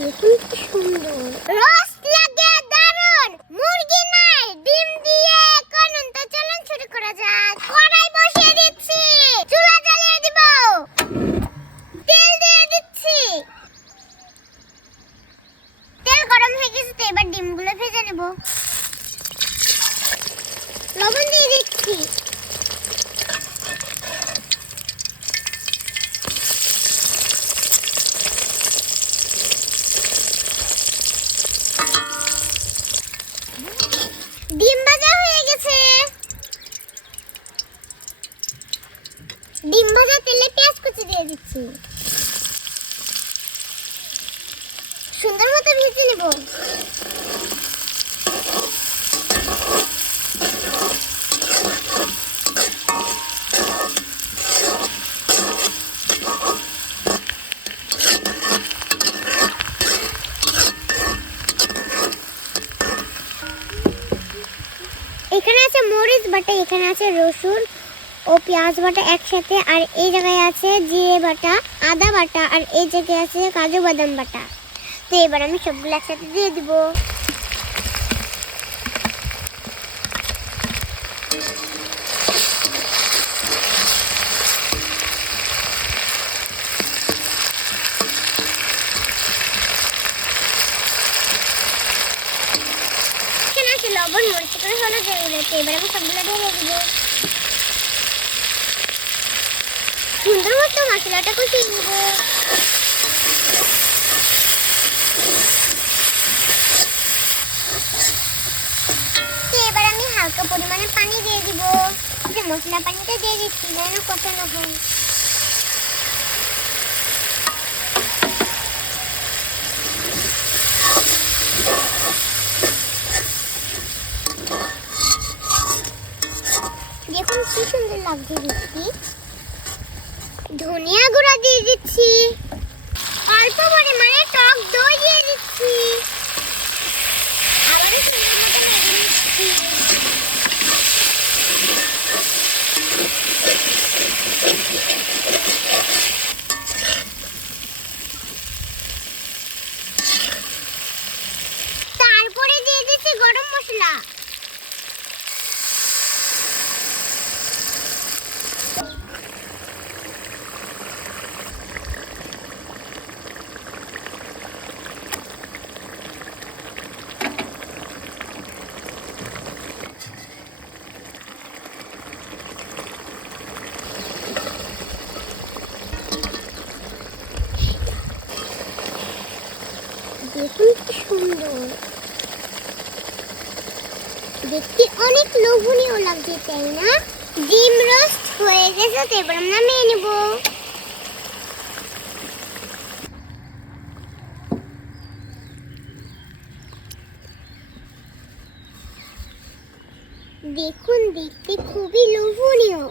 দেখুন কি সুন্দর রোস্ট লাগে দারুন। মুরগি নাই, ডিম দিয়ে করুন। তো চলুন শুরু করা যাক। কড়াই বসিয়ে দিচ্ছি, চুলা জ্বালিয়ে দিব, তেল দিয়ে দিচ্ছি। তেল গরম হয়ে গেছে, তো এবার ডিমগুলো ভেজে নেব। লবণ দিয়ে দিচ্ছি। ডিম ভাজা হয়ে গেছে। ডিম ভাজা তেলে পেঁয়াজ কুচি দিয়ে দিচ্ছি। সুন্দর মতো ভেজে নেব। এখানে আছে মরিচ বাটা, এখানে আছে রসুন ও পেঁয়াজ বাটা একসাথে, আর এই জায়গায় আছে জিরে বাটা, আদা বাটা, আর এই জায়গায় আছে কাজু বাদাম বাটা। তো এবার আমি সবগুলো একসাথে দিয়ে দিব। এখানে আছে লবণ, মরিচ করে হলুদ দিয়ে দিতে। এবার আমি সবগুলো ঢেলে দিব। সুন্দর মতো মশলাটা কষিয়ে নিব। এবার আমি হালকা পরিমাণে পানি দিয়ে দিব। মশলা পানিটা দিয়ে দিচ্ছি যেন কষানো হয়। দেখুন কি সুন্দর লাগছে দেখতে। ধনিয়া গুঁড়া দিয়ে দিচ্ছি। অল্প পরিমাণে টক দই দিয়ে দিচ্ছি। আবারও সুন্দর মতো নেড়ে নিচ্ছি। তারপরে দিয়ে দিচ্ছি গরম মশলা। দেখুন কি সুন্দর দেখতে, অনেক লোভনীয় লাগছে তাই না? ডিম রোস্ট হয়ে গেছে, তো এবার আমরা নামিয়ে নেব। দেখুন দেখতে খুবই লোভনীয়।